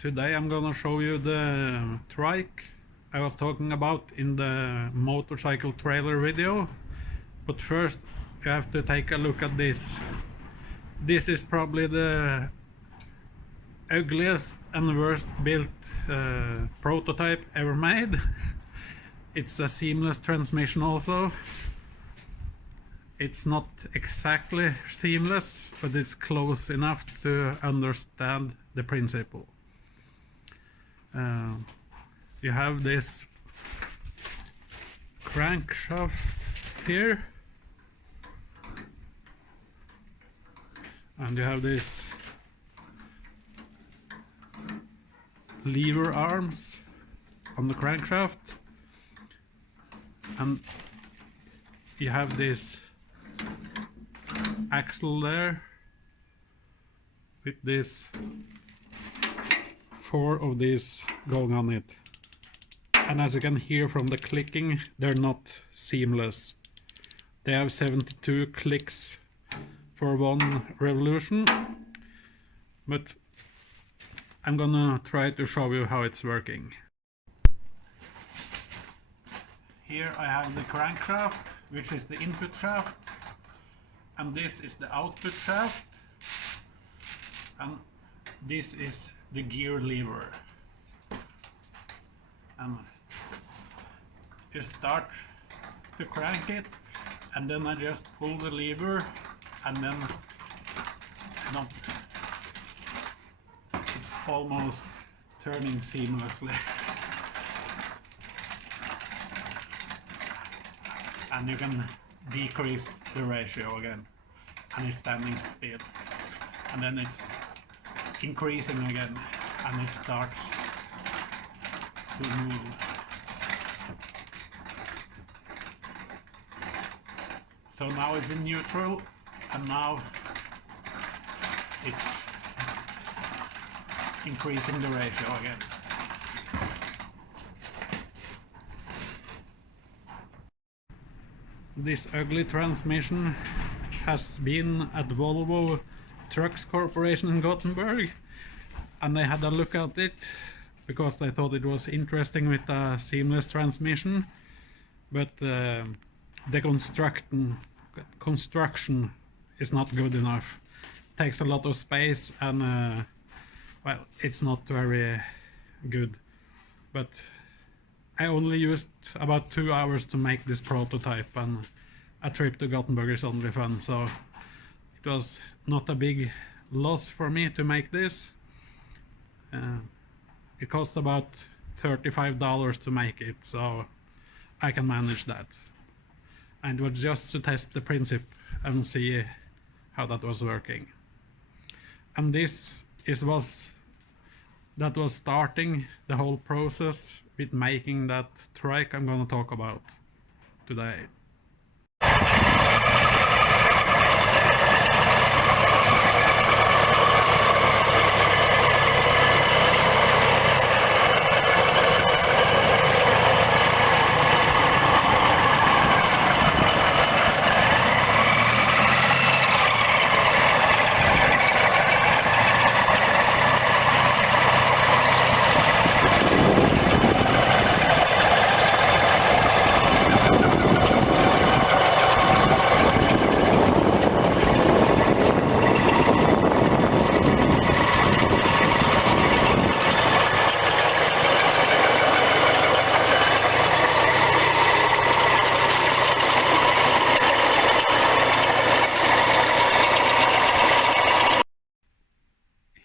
Today I'm gonna show you the trike I was talking about in the motorcycle trailer video. But first you have to take a look at this. This is probably the ugliest and worst built prototype ever made. It's a seamless transmission also. It's not exactly seamless, but it's close enough to understand the principle. You have this crankshaft here, and you have this lever arms on the crankshaft, and you have this axle there with this 4 of these going on it. And as you can hear from the clicking, they're not seamless. They have 72 clicks for one revolution, but I'm gonna try to show you how it's working. Here I have the crankshaft, which is the input shaft, and this is the output shaft, and this is the gear lever. And you start to crank it, and then I just pull the lever, and then it's almost turning seamlessly. And you can decrease the ratio again, and it's standing still, and then it's increasing again, and it starts to move. So now it's in neutral, and now it's increasing the ratio again. This ugly transmission has been at Volvo Trucks Corporation in Gothenburg, and I had a look at it because I thought it was interesting with a seamless transmission, but the construction is not good enough. It takes a lot of space, and well, it's not very good. But I only used about 2 hours to make this prototype, and a trip to Gothenburg is only fun, so it was not a big loss for me to make this. It cost about $35 to make it, so I can manage that. And it was just to test the principle and see how that was working. And this was starting the whole process with making that trike I'm going to talk about today.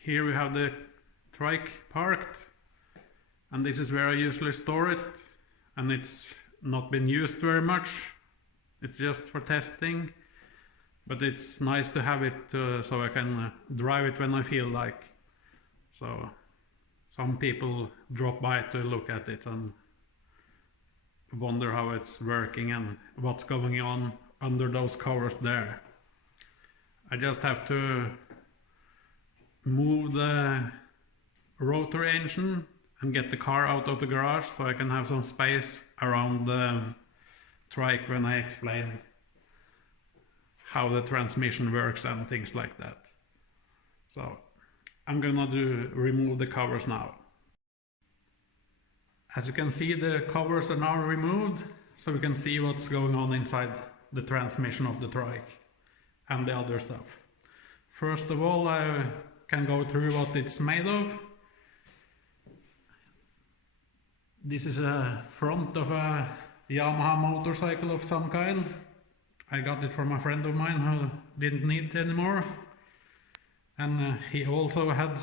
Here we have the trike parked, and this is where I usually store it, and it's not been used very much. It's just for testing, but it's nice to have it so I can drive it when I feel like. So some people drop by to look at it and wonder how it's working and what's going on under those covers there. I just have to move the rotor engine and get the car out of the garage so I can have some space around the trike when I explain how the transmission works and things like that. So I'm gonna remove the covers now. As you can see, the covers are now removed, so we can see what's going on inside the transmission of the trike and the other stuff. First of all, I can go through what it's made of. This is a front of a Yamaha motorcycle of some kind. I got it from a friend of mine who didn't need it anymore. And he also had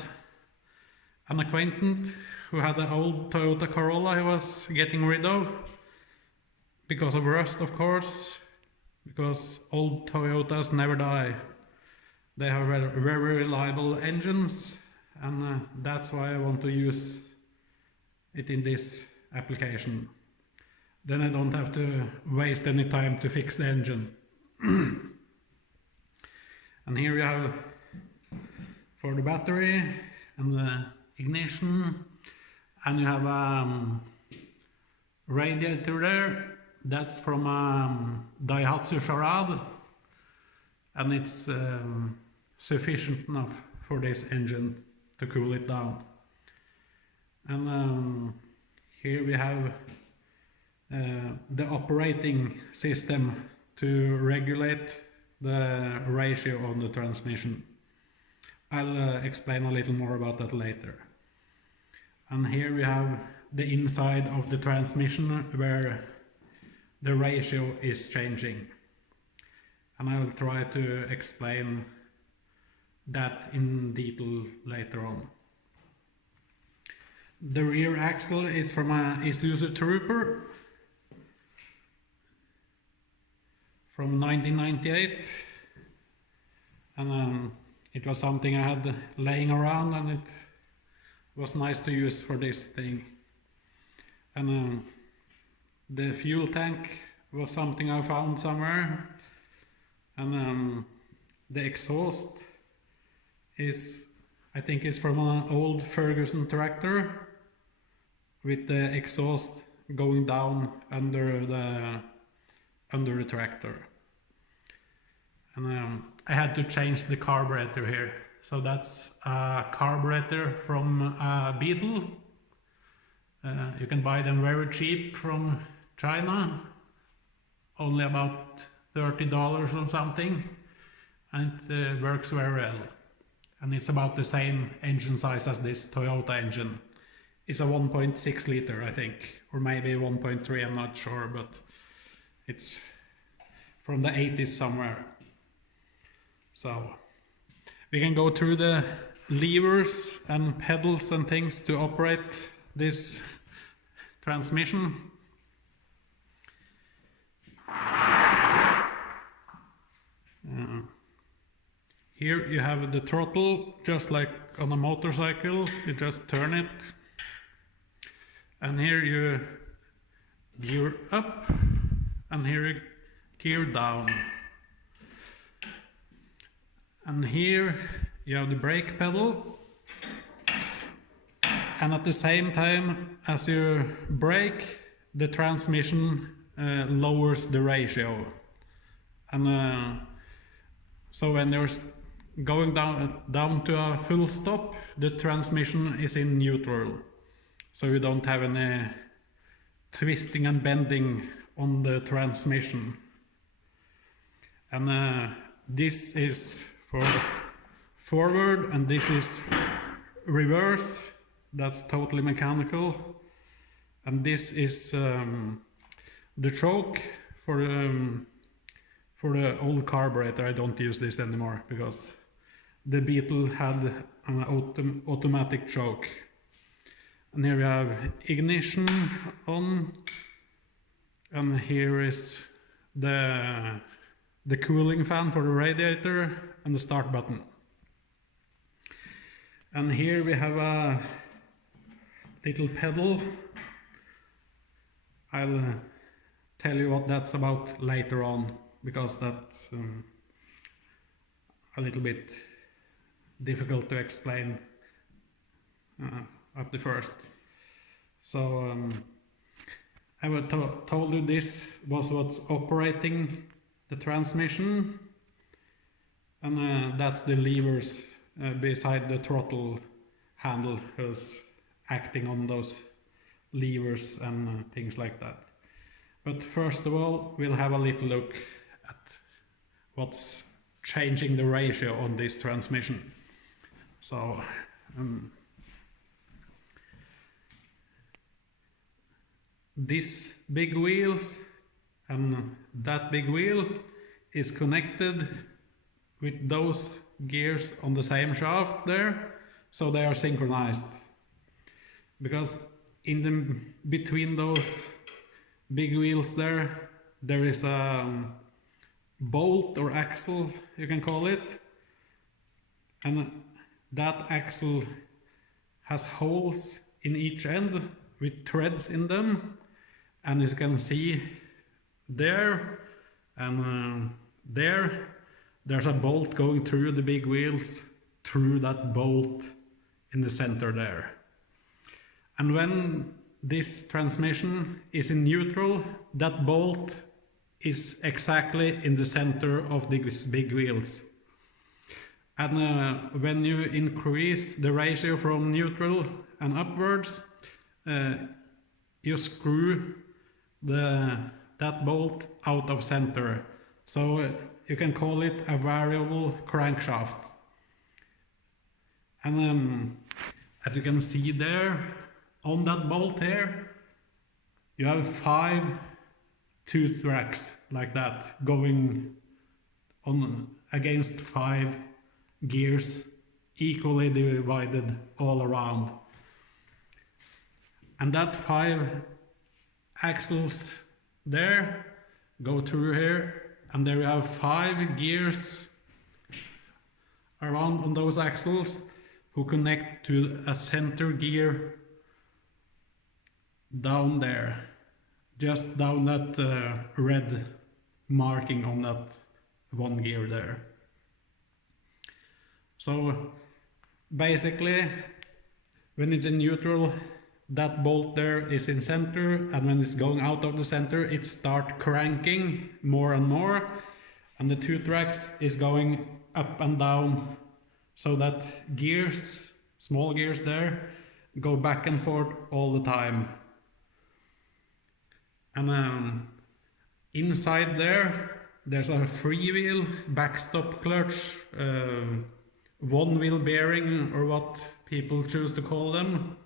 an acquaintance who had an old Toyota Corolla he was getting rid of. Because of rust, of course. Because old Toyotas never die. They have very reliable engines, and that's why I want to use it in this application. Then I don't have to waste any time to fix the engine. And here we have for the battery and the ignition, and you have a radiator there. That's from Daihatsu Charade, and it's sufficient enough for this engine to cool it down. And here we have the operating system to regulate the ratio on the transmission. I'll explain a little more about that later. And here we have the inside of the transmission where the ratio is changing. And I will try to explain that in detail later on. The rear axle is from a Isuzu Trooper from 1998, and it was something I had laying around, and it was nice to use for this thing. And the fuel tank was something I found somewhere, and the exhaust is, I think, is from an old Ferguson tractor with the exhaust going down under the tractor. And I had to change the carburetor here. So that's a carburetor from Beetle. You can buy them very cheap from China, only about $30 or something, and it works very well. And it's about the same engine size as this Toyota engine. It's a 1.6 liter, I think, or maybe 1.3, I'm not sure, but it's from the 80s somewhere. So we can go through the levers and pedals and things to operate this transmission. Here you have the throttle, just like on a motorcycle. You just turn it, and here you gear up, and here you gear down. And here you have the brake pedal, and at the same time as you brake, the transmission lowers the ratio. And so when you're going down to a full stop, the transmission is in neutral, so you don't have any twisting and bending on the transmission. And this is for forward, and this is reverse. That's totally mechanical. And this is the choke for the old carburetor. I don't use this anymore because the Beetle had an automatic choke. And here we have ignition on, and here is the cooling fan for the radiator and the start button. And here we have a little pedal. I'll tell you what that's about later on, because that's a little bit difficult to explain at the first. So I told you this was what's operating the transmission, and that's the levers beside the throttle handle who's acting on those levers and things like that. But first of all, we'll have a little look at what's changing the ratio on this transmission. So these big wheels and that big wheel is connected with those gears on the same shaft there, so they are synchronized. Because in the between those big wheels there is a bolt or axle, you can call it, and that axle has holes in each end with threads in them, and you can see there and there's a bolt going through the big wheels through that bolt in the center there. And when this transmission is in neutral, that bolt is exactly in the center of these big wheels. And when you increase the ratio from neutral and upwards, you screw that bolt out of center. So you can call it a variable crankshaft. And as you can see there, on that bolt here, you have 5 tooth racks like that going on against 5 gears equally divided all around. And that 5 axles there go through here, and there we have 5 gears around on those axles who connect to a center gear down there, just down that red marking on that one gear there. So basically, when it's in neutral, that bolt there is in center, and when it's going out of the center, it starts cranking more and more, and the tooth racks is going up and down, so that gears, small gears there, go back and forth all the time. And inside there's a freewheel, backstop clutch, one wheel bearing, or what people choose to call them.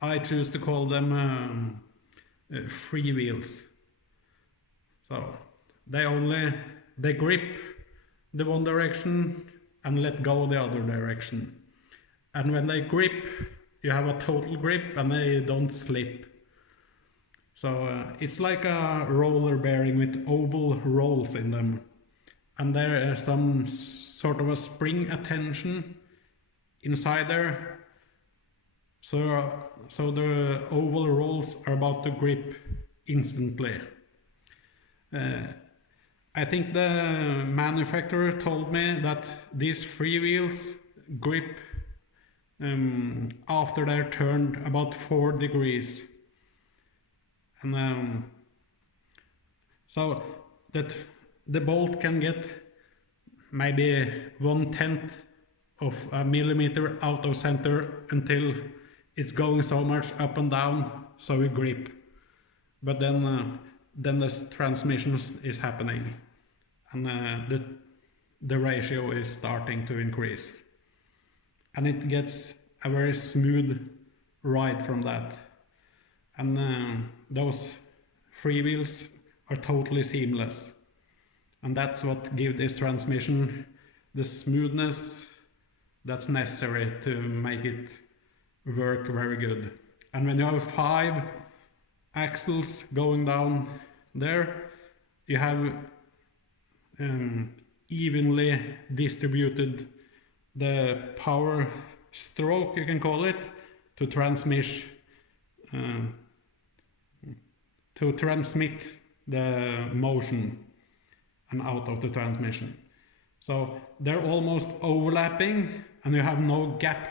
I choose to call them freewheels. So they grip the one direction and let go the other direction. And when they grip, you have a total grip and they don't slip. So it's like a roller bearing with oval rolls in them. And there is some sort of a spring attention inside there. So the oval rolls are about to grip instantly. I think the manufacturer told me that these freewheels grip after they're turned about 4 degrees. And so that the bolt can get maybe 1/10 of a millimeter out of center until it's going so much up and down, so we grip. But then the transmission is happening, and the ratio is starting to increase, and it gets a very smooth ride from that. And those freewheels are totally seamless, and that's what gives this transmission the smoothness that's necessary to make it work very good. And when you have 5 axles going down there, you have evenly distributed the power stroke, you can call it, to transmit the motion and out of the transmission. So they're almost overlapping, and you have no gap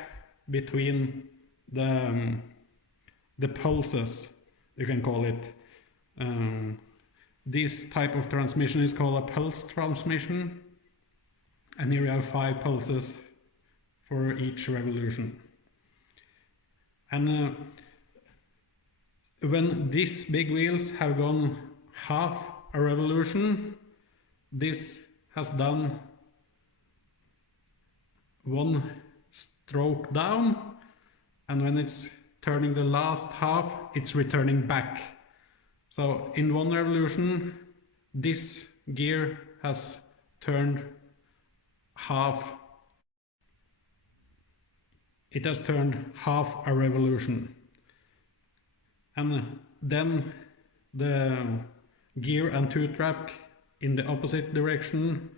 between the pulses, you can call it. This type of transmission is called a pulse transmission, and here you have 5 pulses for each revolution. And when these big wheels have gone half a revolution, this has done one stroke down, and when it's turning the last half, it's returning back. So in one revolution, this gear has turned half. It has turned half a revolution. And then the gear and two track in the opposite direction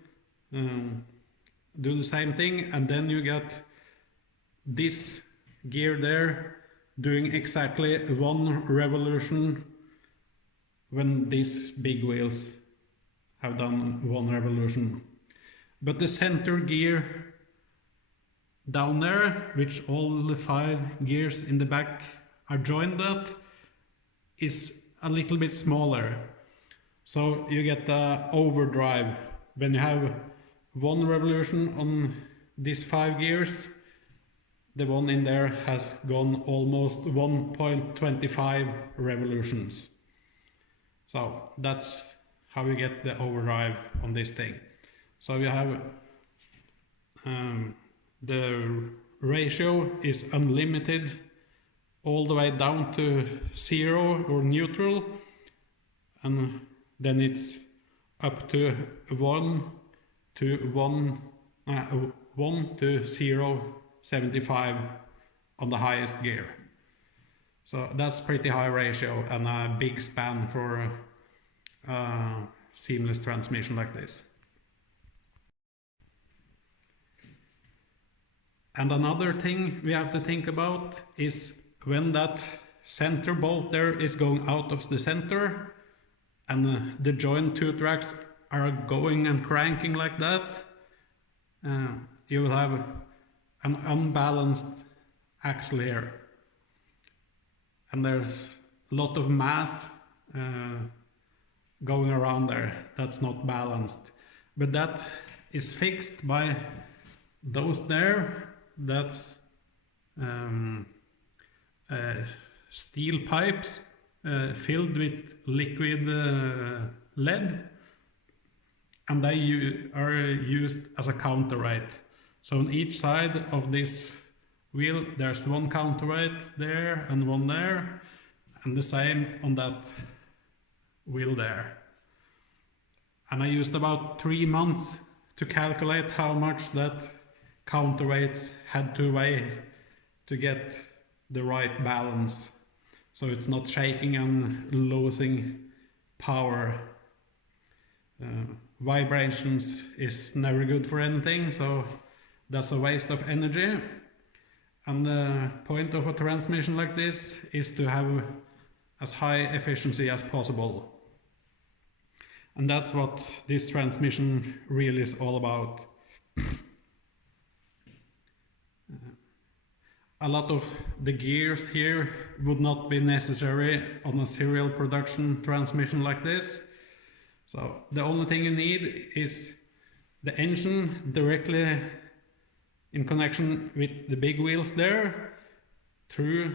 do the same thing, and then you get this gear there doing exactly one revolution when these big wheels have done one revolution. But the center gear down there, which all the 5 gears in the back are joined at, is a little bit smaller. So you get the overdrive. When you have one revolution on these 5 gears, the one in there has gone almost 1.25 revolutions. So that's how you get the overdrive on this thing. So you have the ratio is unlimited all the way down to 0 or neutral, and then it's up to 1 to 0.75 on the highest gear. So that's pretty high ratio and a big span for seamless transmission like this. And another thing we have to think about is when that center bolt there is going out of the center and the joint 2 tracks are going and cranking like that, you will have an unbalanced axle here. And there's a lot of mass going around there that's not balanced. But that is fixed by those there. That's steel pipes filled with liquid lead, and they are used as a counterweight. So on each side of this wheel there's one counterweight there and one there, and the same on that wheel there. And I used about 3 months to calculate how much that counterweights had to weigh to get the right balance, so it's not shaking and losing power. Vibrations is never good for anything, so that's a waste of energy. And the point of a transmission like this is to have as high efficiency as possible. And that's what this transmission really is all about. A lot of the gears here would not be necessary on a serial production transmission like this. So the only thing you need is the engine directly in connection with the big wheels there, through,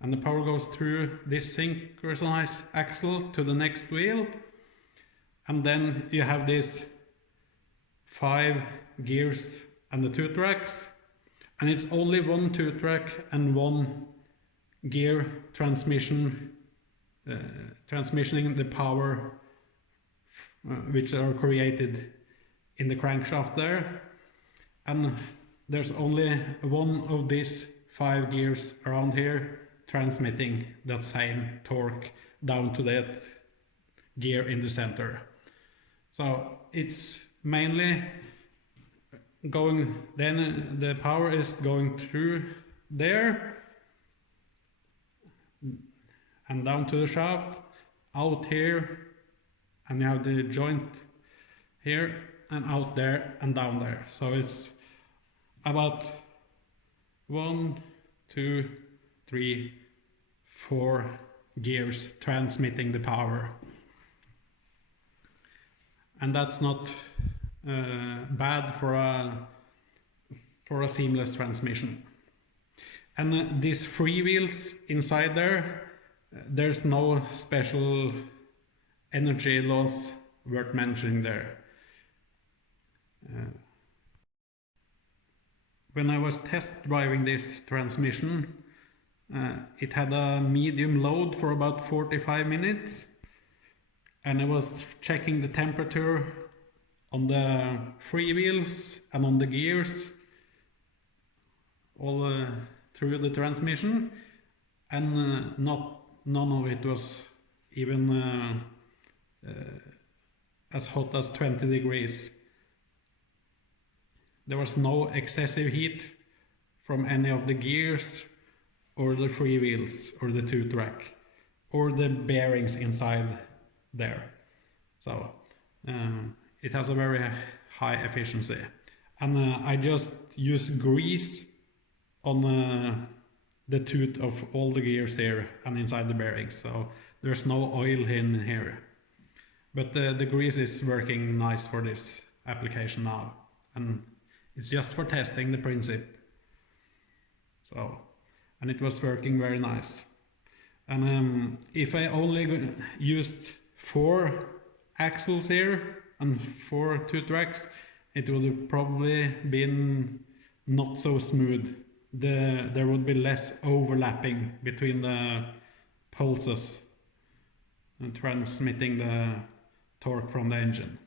and the power goes through this synchronized axle to the next wheel. And then you have these 5 gears and the 2 tracks. And it's only one 2 track and one gear transmission, transmissioning the power which are created in the crankshaft there. And there's only one of these 5 gears around here transmitting that same torque down to that gear in the center. So it's mainly going, then the power is going through there and down to the shaft, out here, and you have the joint here, and out there and down there. So it's about 1, 2, 3, 4 gears transmitting the power. And that's not bad for a for a seamless transmission. And these free wheels inside there, there's no special energy loss worth mentioning there. When I was test driving this transmission, it had a medium load for about 45 minutes, and I was checking the temperature on the freewheels and on the gears all through the transmission, and none of it was even as hot as 20 degrees. There was no excessive heat from any of the gears or the freewheels or the two-track or the bearings inside there. So it has a very high efficiency. And I just use grease on the tooth of all the gears here and inside the bearings, so there's no oil in here. But the grease is working nice for this application now, and it's just for testing the principle. So, and it was working very nice. And if I only used 4 axles here and 4 two-tracks, it would have probably been not so smooth. There would be less overlapping between the pulses and transmitting the torque from the engine.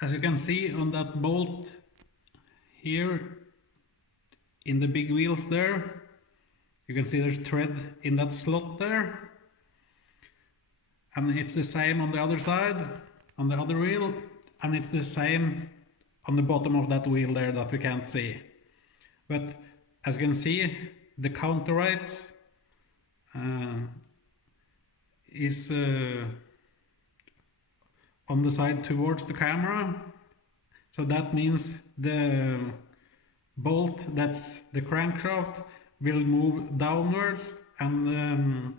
As you can see on that bolt here in the big wheels there, you can see there's thread in that slot there, and it's the same on the other side, on the other wheel, and it's the same on the bottom of that wheel there that we can't see. But as you can see, the counterweight is on the side towards the camera, so that means the bolt, that's the crankshaft, will move downwards, and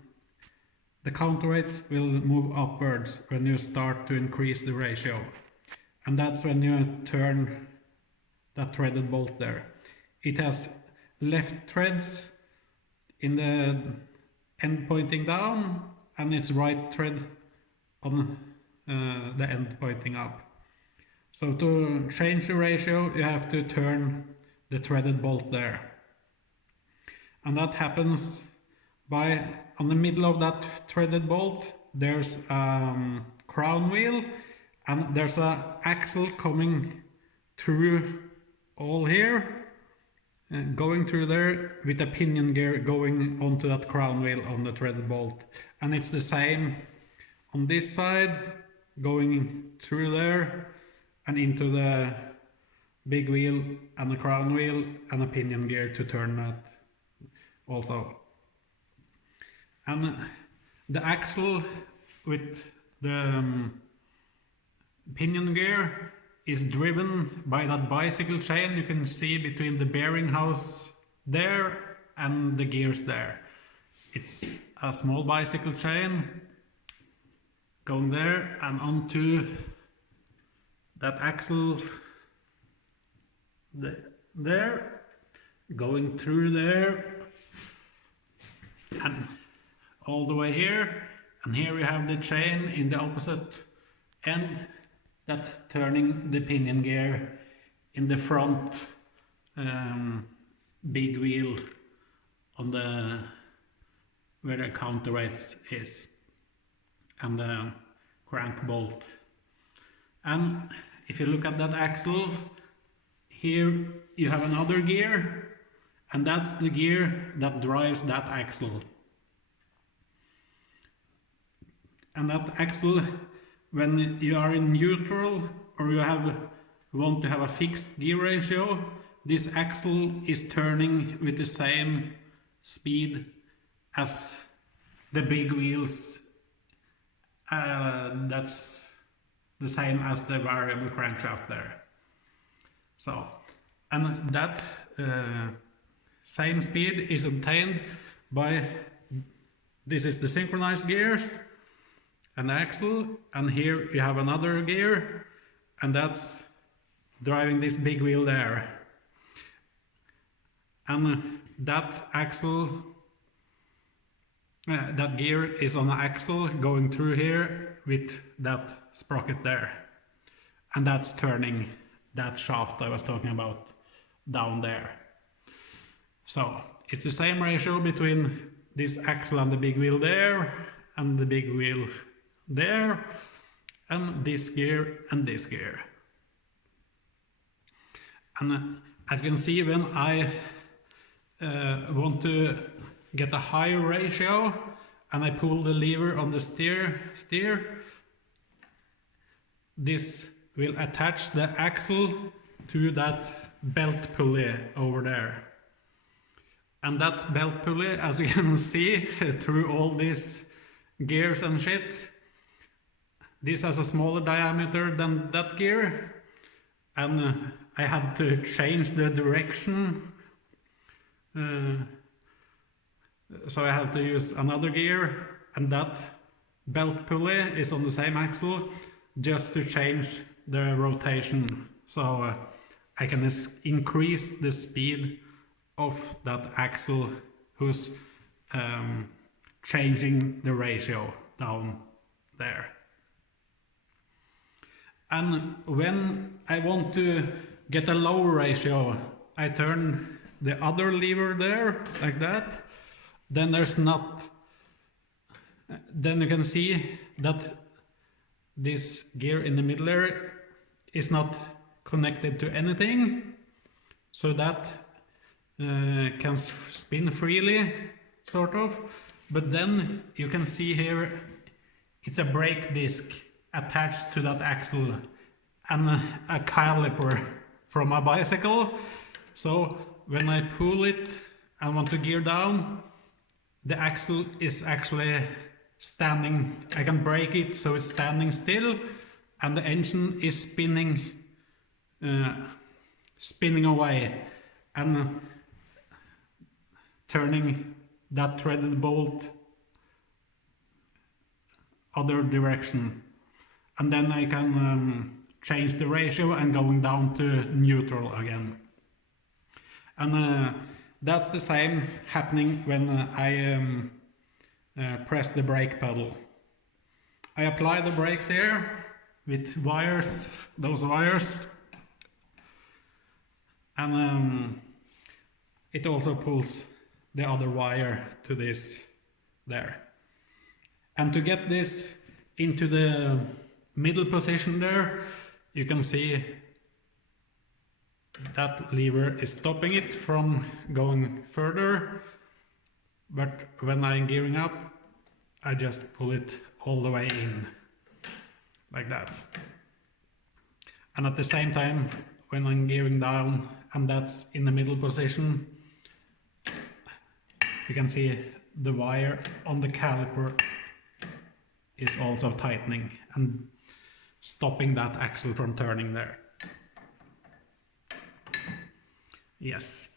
the counterweights will move upwards when you start to increase the ratio, and that's when you turn that threaded bolt there. It has left threads in the end pointing down, and it's right thread on the end pointing up. So to change the ratio, you have to turn the threaded bolt there, and that happens by, on the middle of that threaded bolt, there's a crown wheel, and there's an axle coming through all here, going through there with a pinion gear going onto that crown wheel on the threaded bolt. And it's the same on this side, going through there and into the big wheel and the crown wheel and a pinion gear to turn that also. And the axle with the pinion gear is driven by that bicycle chain you can see between the bearing house there and the gears there. It's a small bicycle chain going there and onto that axle there, going through there and all the way here, and here we have the chain in the opposite end that's turning the pinion gear in the front big wheel on the where the counterweight is and the crank bolt. And if you look at that axle, here you have another gear, and that's the gear that drives that axle. And that axle, when you are in neutral or you want to have a fixed gear ratio, this axle is turning with the same speed as the big wheels. That's the same as the variable crankshaft there. So, and that same speed is obtained by, this is the synchronized gears, an axle, and here you have another gear, and that's driving this big wheel there. And that axle, that gear is on an axle going through here with that sprocket there. And that's turning that shaft I was talking about down there. So it's the same ratio between this axle and the big wheel there, and the big wheel there, and this gear and this gear. And as you can see, when I want to get a higher ratio and I pull the lever on the steer, this will attach the axle to that belt pulley over there. And that belt pulley, as you can see through all these gears and shit, this has a smaller diameter than that gear, and I had to change the direction, so I have to use another gear, and that belt pulley is on the same axle just to change the rotation, so I can increase the speed of that axle who's changing the ratio down there. And when I want to get a low ratio, I turn the other lever there, like that. Then there's not... Then you can see that this gear in the middle there is not connected to anything. So that can spin freely, sort of. But then you can see here, it's a brake disc attached to that axle and a caliper from a bicycle. So when I pull it and want to gear down, the axle is actually standing. I can brake it so it's standing still, and the engine is spinning away and turning that threaded bolt other direction. And then I can change the ratio and going down to neutral again. And that's the same happening when I press the brake pedal. I apply the brakes here with wires, those wires, and it also pulls the other wire to this there. And to get this into the middle position there, you can see that lever is stopping it from going further, but when I'm gearing up, I just pull it all the way in, like that. And at the same time, when I'm gearing down and that's in the middle position, you can see the wire on the caliper is also tightening and stopping that axle from turning there. Yes.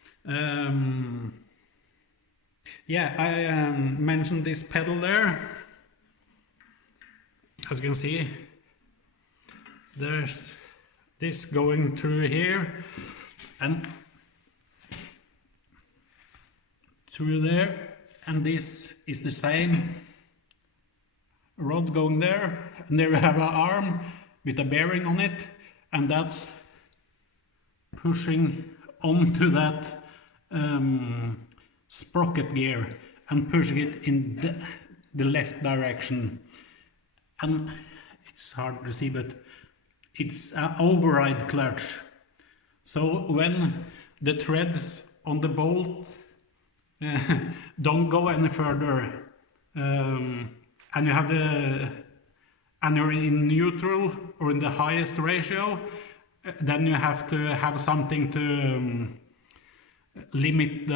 Yeah, I mentioned this pedal there. As you can see, there's this going through here and through there, and this is the same rod going there, and there we have an arm with a bearing on it, and that's pushing onto that sprocket gear and pushing it in the left direction. And it's hard to see, but it's an override clutch. So when the threads on the bolt don't go any further, and you have and you're in neutral or in the highest ratio, then you have to have something to limit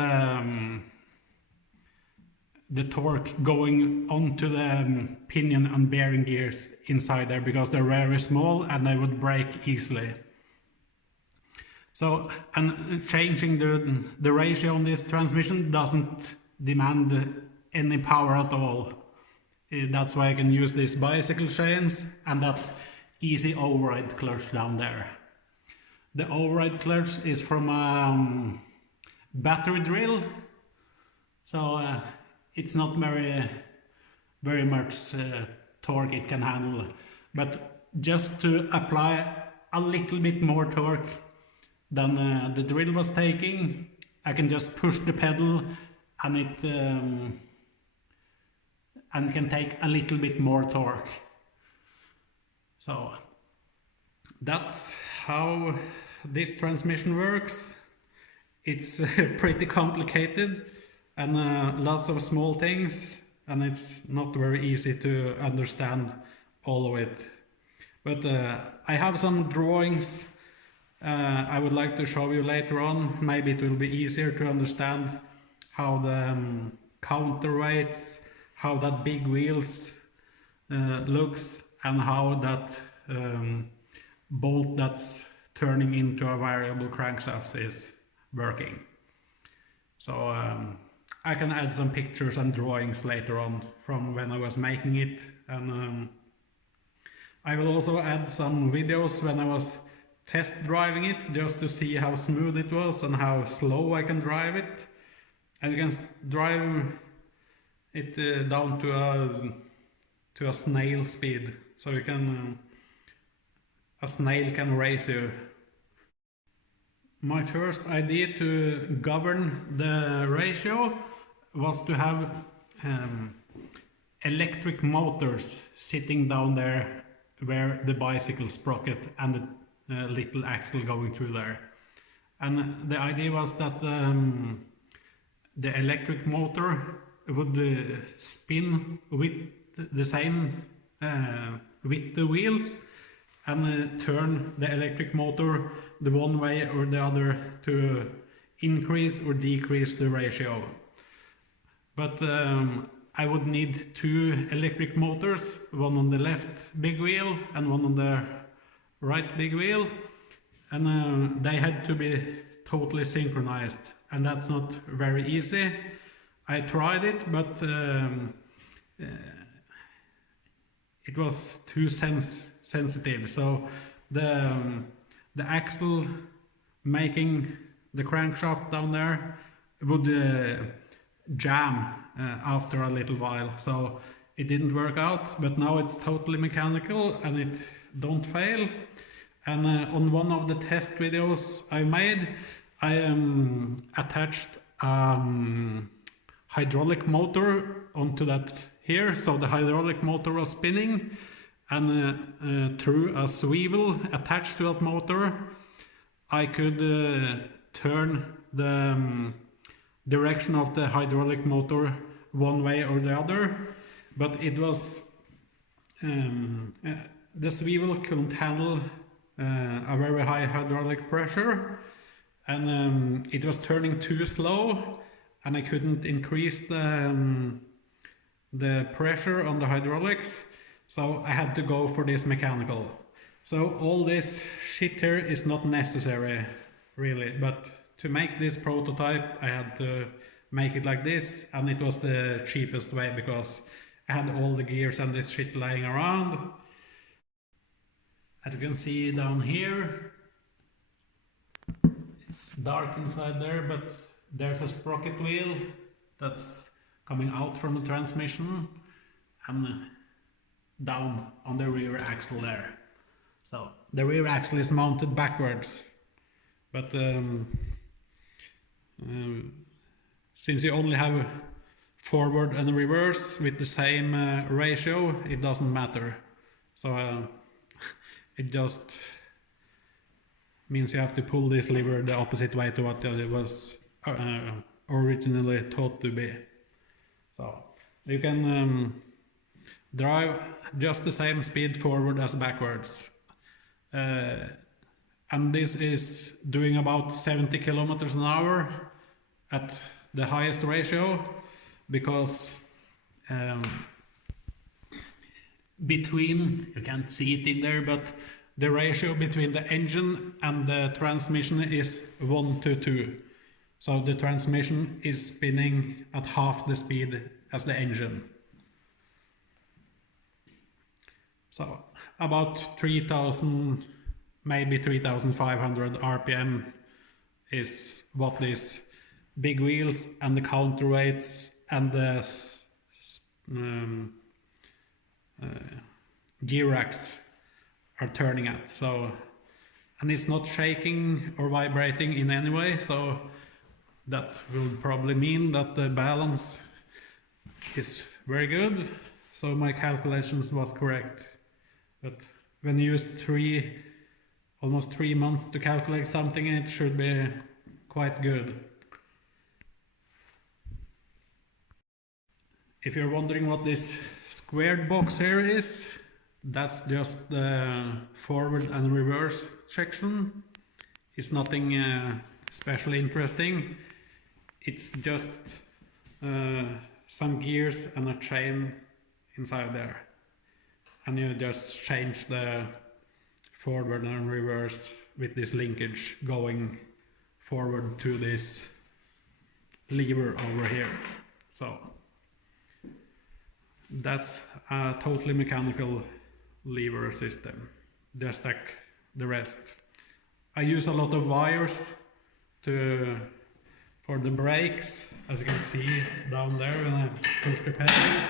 the torque going onto the pinion and bearing gears inside there, because they're very small and they would break easily. So, and changing the ratio on this transmission doesn't demand any power at all. That's why I can use these bicycle chains and that easy override clutch down there. The override clutch is from a battery drill, so it's not very much torque it can handle. But just to apply a little bit more torque than the drill was taking, I can just push the pedal and it can take a little bit more torque. So that's how this transmission works. It's pretty complicated and lots of small things, and it's not very easy to understand all of it. But I have some drawings I would like to show you later on. Maybe it will be easier to understand how the counterweights, how that big wheels looks, and how that bolt that's turning into a variable crankshaft is working. So I can add some pictures and drawings later on from when I was making it, and I will also add some videos when I was test driving it, just to see how smooth it was and how slow I can drive it. And you can drive it down to a snail speed, so you can a snail can race you. My first idea to govern the ratio was to have electric motors sitting down there where the bicycle sprocket and the little axle going through there. And the idea was that the electric motor would spin with the same with the wheels, and turn the electric motor the one way or the other to increase or decrease the ratio. But I would need two electric motors, one on the left big wheel and one on the right big wheel, and they had to be totally synchronized, and that's not very easy. I tried it, but it was too sensitive. So the axle making the crankshaft down there would jam after a little while, so it didn't work out. But now it's totally mechanical and it don't fail. And on one of the test videos I made, I attached hydraulic motor onto that here, so the hydraulic motor was spinning, and through a swivel attached to that motor I could turn the direction of the hydraulic motor one way or the other, but it was the swivel couldn't handle a very high hydraulic pressure, and it was turning too slow, and I couldn't increase the pressure on the hydraulics, so I had to go for this mechanical. So all this shit here is not necessary really, but to make this prototype I had to make it like this, and it was the cheapest way because I had all the gears and this shit lying around. As you can see down here, it's dark inside there, but there's a sprocket wheel that's coming out from the transmission and down on the rear axle there. So the rear axle is mounted backwards, but since you only have forward and reverse with the same ratio, it doesn't matter. So it just means you have to pull this lever the opposite way to what it was originally thought to be. So you can drive just the same speed forward as backwards. And this is doing about 70 kilometers an hour at the highest ratio, because between, you can't see it in there, but the ratio between the engine and the transmission is 1:2. So the transmission is spinning at half the speed as the engine. So about 3000, maybe 3500 RPM is what these big wheels and the counterweights and the gear racks are turning at. So, and it's not shaking or vibrating in any way, so that will probably mean that the balance is very good. So my calculations was correct. But when you use almost 3 months to calculate something, it should be quite good. If you're wondering what this squared box here is, that's just the forward and reverse section. It's nothing especially interesting. It's just some gears and a chain inside there. And you just change the forward and reverse with this linkage going forward to this lever over here. So that's a totally mechanical lever system, just like the rest. I use a lot of wires for the brakes, as you can see down there when I push the pedal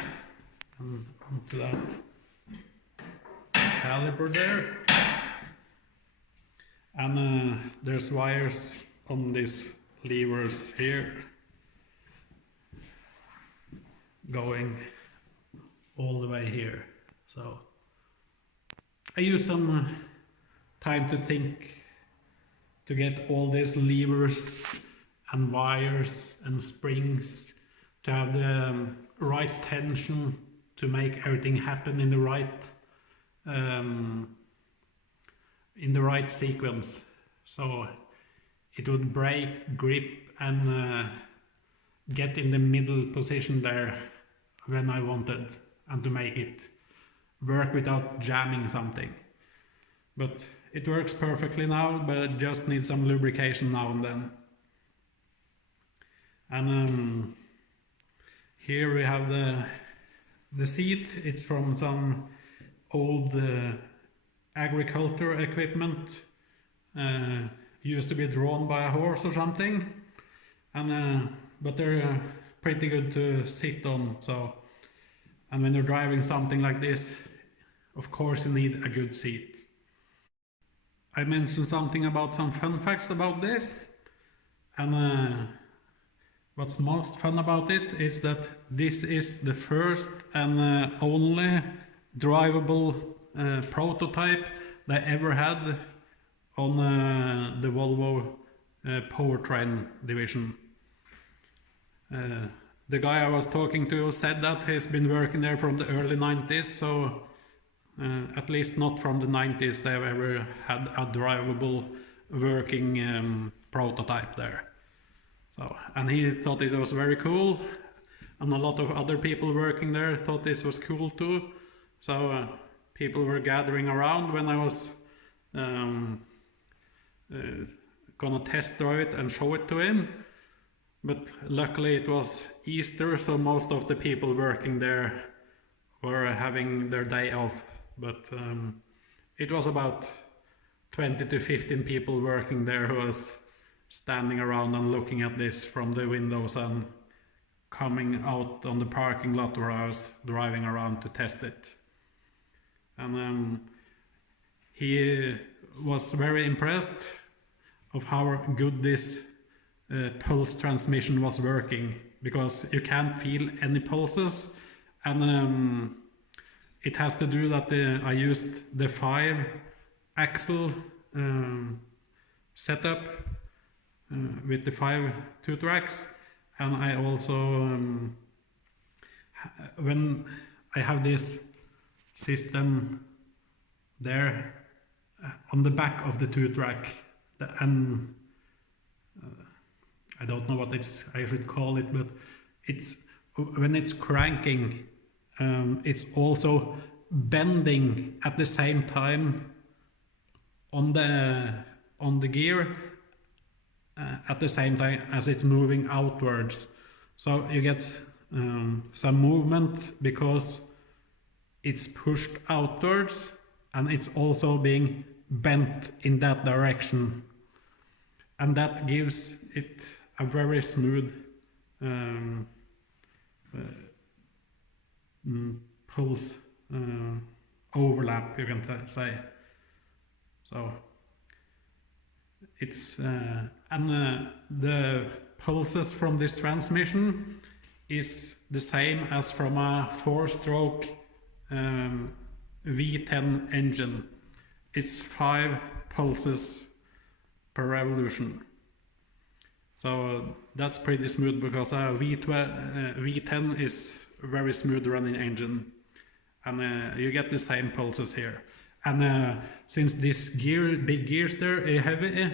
and onto that caliper there. And there's wires on these levers here going all the way here. So I use some time to think to get all these levers and wires and springs to have the right tension to make everything happen in the right sequence. So it would break, grip, and get in the middle position there when I wanted, and to make it work without jamming something. But it works perfectly now, but it just needs some lubrication now and then. And here we have the seat. It's from some old agriculture equipment. Used to be drawn by a horse or something, and but they're pretty good to sit on. So, and when you're driving something like this, of course you need a good seat. I mentioned something about some fun facts about this, and what's most fun about it is that this is the first and only drivable prototype they ever had on the Volvo powertrain division. The guy I was talking to said that he's been working there from the early 90s, so at least not from the 90s they've ever had a drivable working prototype there. So, and he thought it was very cool, and a lot of other people working there thought this was cool too. So people were gathering around when I was gonna test drive it and show it to him. But luckily it was Easter, so most of the people working there were having their day off. But it was about 20 to 15 people working there who was standing around and looking at this from the windows and coming out on the parking lot where I was driving around to test it. And he was very impressed of how good this pulse transmission was working, because you can't feel any pulses, and it has to do that I used the 5-axle setup with the 5 tooth racks, and I also when I have this system there on the back of the tooth rack, and I don't know what I should call it, but it's when it's cranking, it's also bending at the same time on the gear at the same time as it's moving outwards. So you get some movement because it's pushed outwards and it's also being bent in that direction, and that gives it a very smooth pulse overlap, you can say. So it's the pulses from this transmission is the same as from a 4-stroke V10 engine. It's 5 pulses per revolution. So that's pretty smooth, because a V10 is a very smooth running engine, and you get the same pulses here. And since this big gears there are heavy,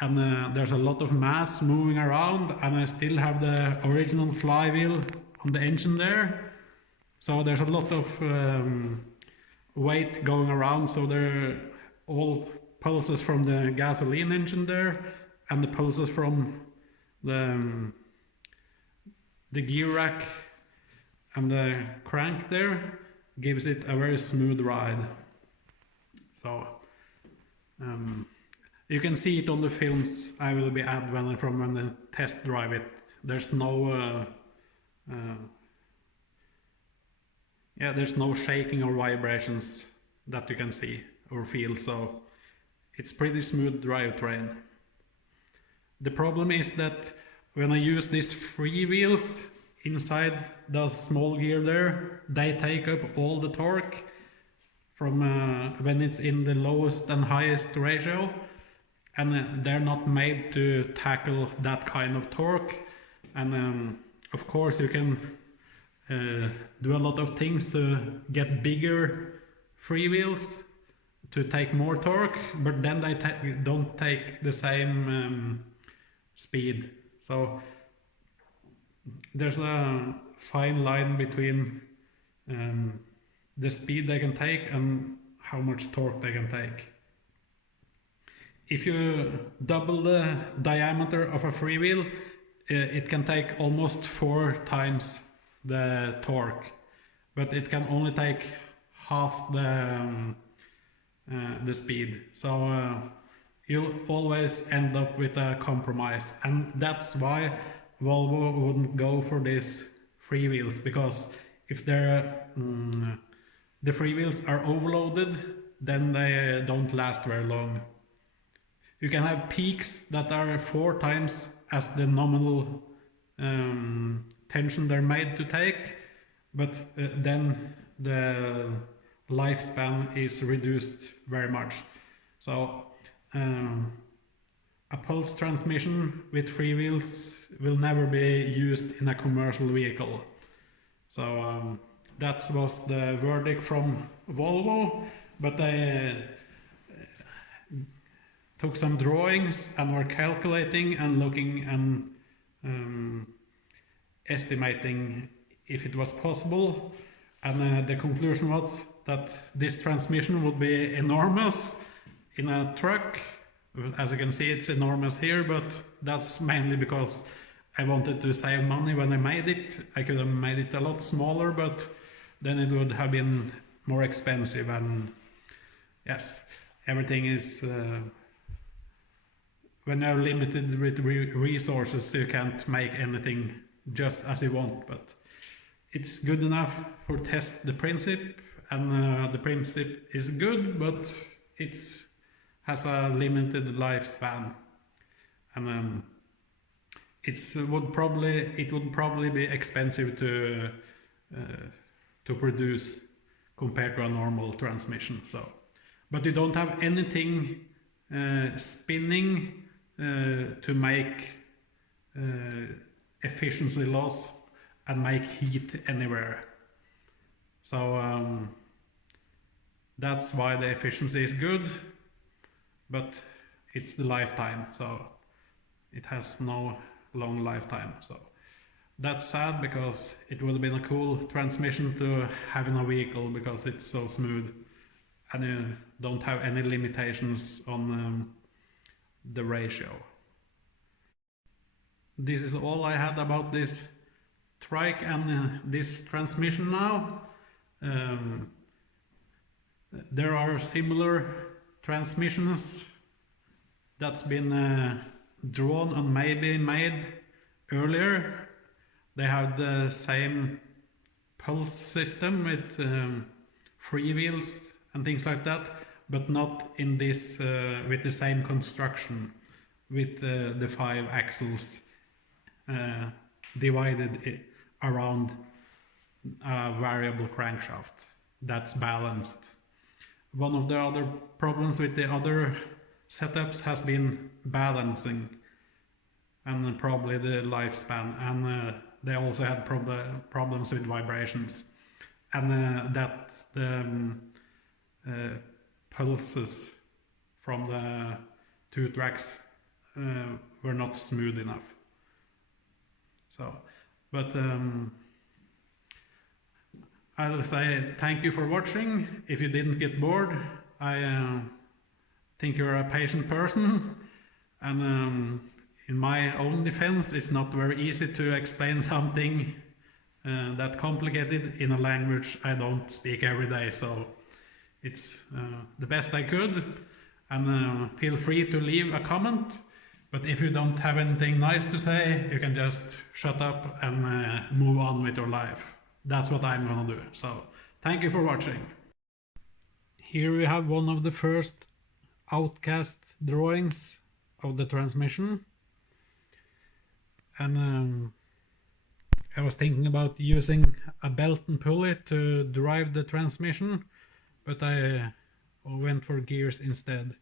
and there's a lot of mass moving around, and I still have the original flywheel on the engine there, so there's a lot of weight going around. So there are all pulses from the gasoline engine there, and the pulses from the gear rack and the crank there gives it a very smooth ride. So you can see it on the films I will be add when I test drive it. There's no there's no shaking or vibrations that you can see or feel, so it's pretty smooth drivetrain. The problem is that when I use these free wheels inside the small gear there, they take up all the torque from when it's in the lowest and highest ratio, and they're not made to tackle that kind of torque. And of course you can do a lot of things to get bigger freewheels to take more torque, but then they don't take the same speed. So there's a fine line between the speed they can take and how much torque they can take. If you double the diameter of a freewheel, it can take almost 4 times the torque, but it can only take half the speed. So you'll always end up with a compromise, and that's why Volvo wouldn't go for these freewheels, because if the freewheels are overloaded, then they don't last very long. You can have peaks that are 4 times as the nominal tension they're made to take, but then the lifespan is reduced very much. So a pulse transmission with freewheels will never be used in a commercial vehicle. So that was the verdict from Volvo, but they took some drawings and were calculating and looking and estimating if it was possible, and the conclusion was that this transmission would be enormous in a truck. As you can see, it's enormous here, but that's mainly because I wanted to save money when I made it. I could have made it a lot smaller, but then it would have been more expensive, and yes, everything is when you're limited with resources, you can't make anything just as you want, but it's good enough for test the principle, and the principle is good, but it has a limited lifespan, and it would probably be expensive to produce compared to a normal transmission. So, but you don't have anything spinning to make efficiency loss and make heat anywhere. So that's why the efficiency is good, but it's the lifetime, so it has no long lifetime. So that's sad, because it would have been a cool transmission to have in a vehicle, because it's so smooth and you don't have any limitations on the ratio. This is all I had about this trike and this transmission now. There are similar transmissions that's been drawn and maybe made earlier. They have the same pulse system with freewheels and things like that, but not in this with the same construction with the 5 axles divided around a variable crankshaft that's balanced. One of the other problems with the other setups has been balancing and probably the lifespan, and they also had problems with vibrations, and that the pulses from the 2 tracks were not smooth enough. So, but I'll say thank you for watching. If you didn't get bored, I think you're a patient person, and in my own defense, it's not very easy to explain something that complicated in a language I don't speak every day, so it's the best I could, and feel free to leave a comment, but if you don't have anything nice to say, you can just shut up and move on with your life. That's what I'm gonna do. So thank you for watching. Here we have one of the first outcast drawings of the transmission, and I was thinking about using a belt and pulley to drive the transmission, but I went for gears instead.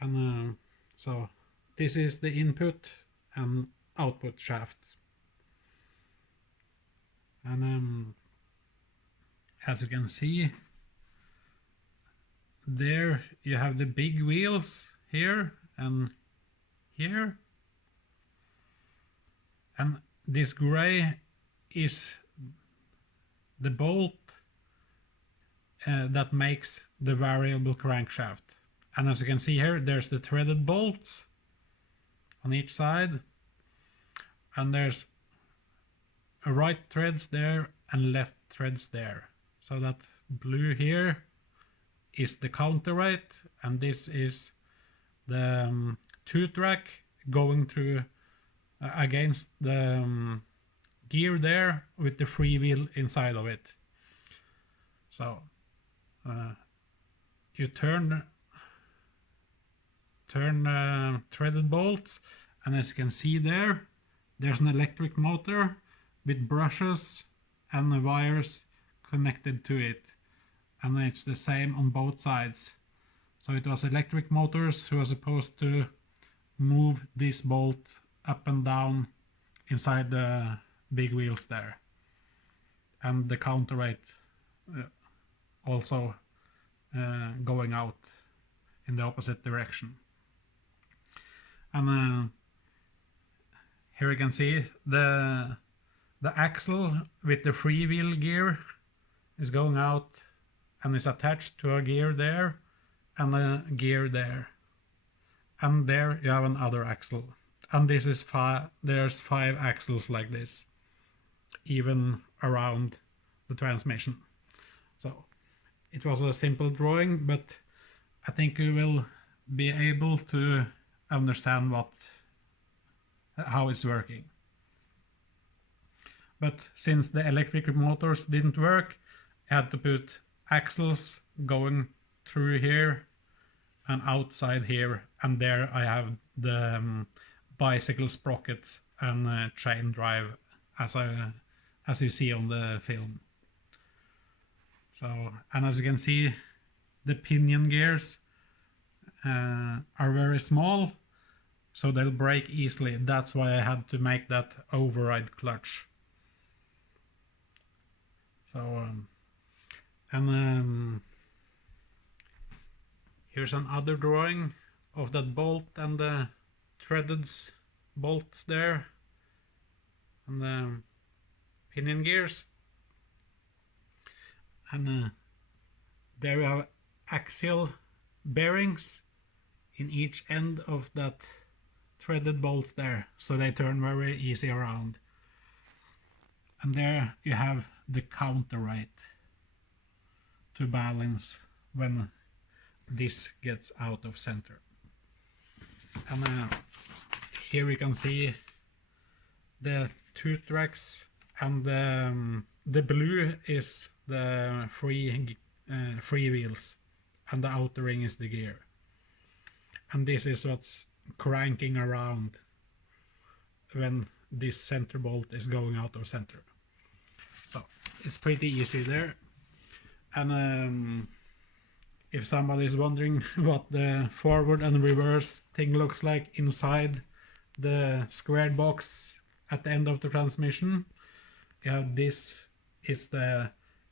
And so this is the input and output shaft. And as you can see, there you have the big wheels here and here, and this gray is the bolt that makes the variable crankshaft. And as you can see here, there's the threaded bolts on each side, and there's right threads there and left threads there. So that blue here is the counterweight, and this is the 2-track going through against the gear there with the freewheel inside of it. So you turn threaded bolts, and as you can see there's an electric motor with brushes and the wires connected to it, and it's the same on both sides. So it was electric motors who are supposed to move this bolt up and down inside the big wheels there, and the counterweight also going out in the opposite direction. And here you can see the axle with the freewheel gear is going out and is attached to a gear there and a gear there, and there you have another axle, and this is there's 5 axles like this even around the transmission. So it was a simple drawing, but I think you will be able to understand how it's working. But since the electric motors didn't work, I had to put axles going through here and outside here, and there I have the bicycle sprocket and chain drive as you see on the film. So, and as you can see, the pinion gears are very small, so they'll break easily. That's why I had to make that override clutch. So, here's another drawing of that bolt and the threaded bolts there, and the pinion gears. And there we have axial bearings in each end of that threaded bolts there, so they turn very easy around. And there you have the counterweight to balance when this gets out of center. And here we can see the two tracks, and the blue is the free wheels, and the outer ring is the gear. And this is what's cranking around when this center bolt is going out of center. So it's pretty easy there. And if somebody is wondering what the forward and reverse thing looks like inside the squared box at the end of the transmission, you have this is the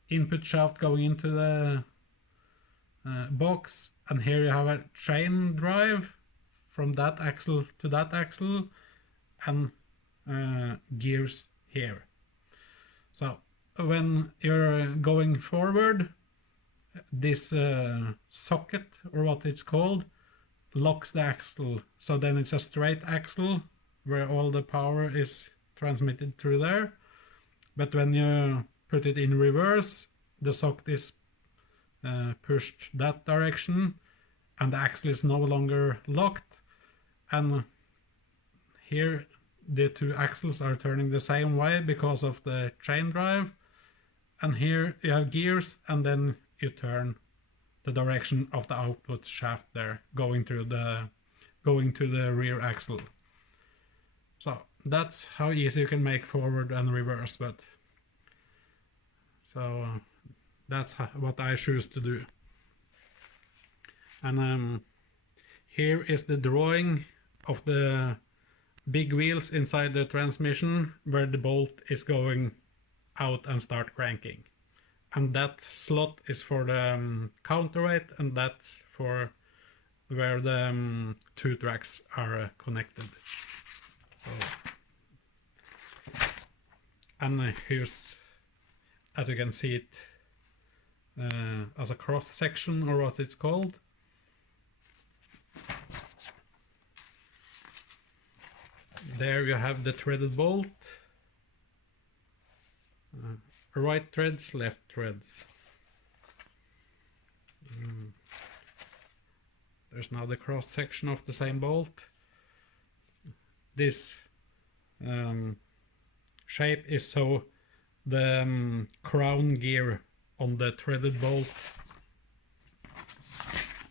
input shaft going into the box, and here you have a chain drive from that axle to that axle, and gears here. So when you're going forward, this socket, or what it's called, locks the axle, so then it's a straight axle where all the power is transmitted through there. But when you put it in reverse, the socket is pushed that direction, and the axle is no longer locked, and here the two axles are turning the same way because of the chain drive, and here you have gears, and then you turn the direction of the output shaft there, going to the rear axle. So that's how easy you can make forward and reverse. But so that's what I choose to do. And here is the drawing of the big wheels inside the transmission, where the bolt is going out and start cranking. And that slot is for the counterweight, and that's for where the two tracks are connected. So, and here's, as you can see it as a cross section, or what it's called. There you have the threaded bolt. Right threads, left threads. There's now the cross section of the same bolt. This shape is so the crown gear on the threaded bolt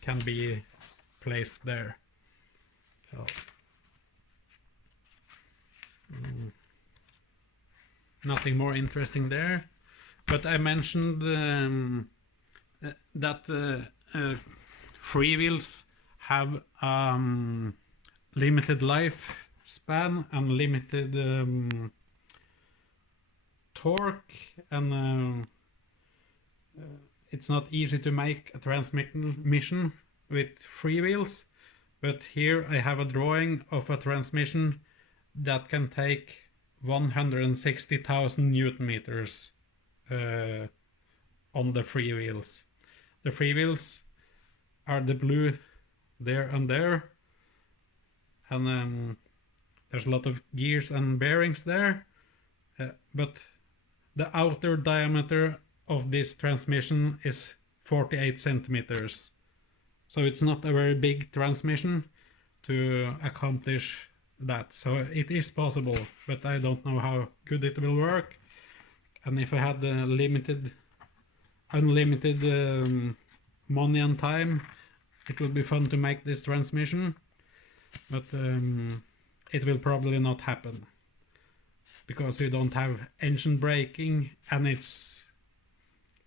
can be placed there. So nothing more interesting there. But I mentioned that freewheels have limited lifespan and limited torque, and it's not easy to make a transmission with freewheels. But here I have a drawing of a transmission that can take 160,000 Newton meters on the freewheels. The freewheels are the blue there and there, and there's a lot of gears and bearings there, but the outer diameter of this transmission is 48 centimeters. So it's not a very big transmission to accomplish that. So it is possible, but I don't know how good it will work. And if I had unlimited money and time, it would be fun to make this transmission, but it will probably not happen because you don't have engine braking, and it's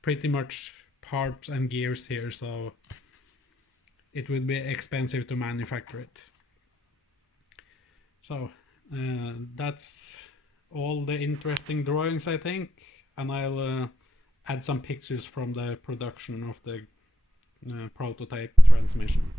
pretty much parts and gears here, so it would be expensive to manufacture it. So that's all the interesting drawings, I think, and I'll add some pictures from the production of the prototype transmission.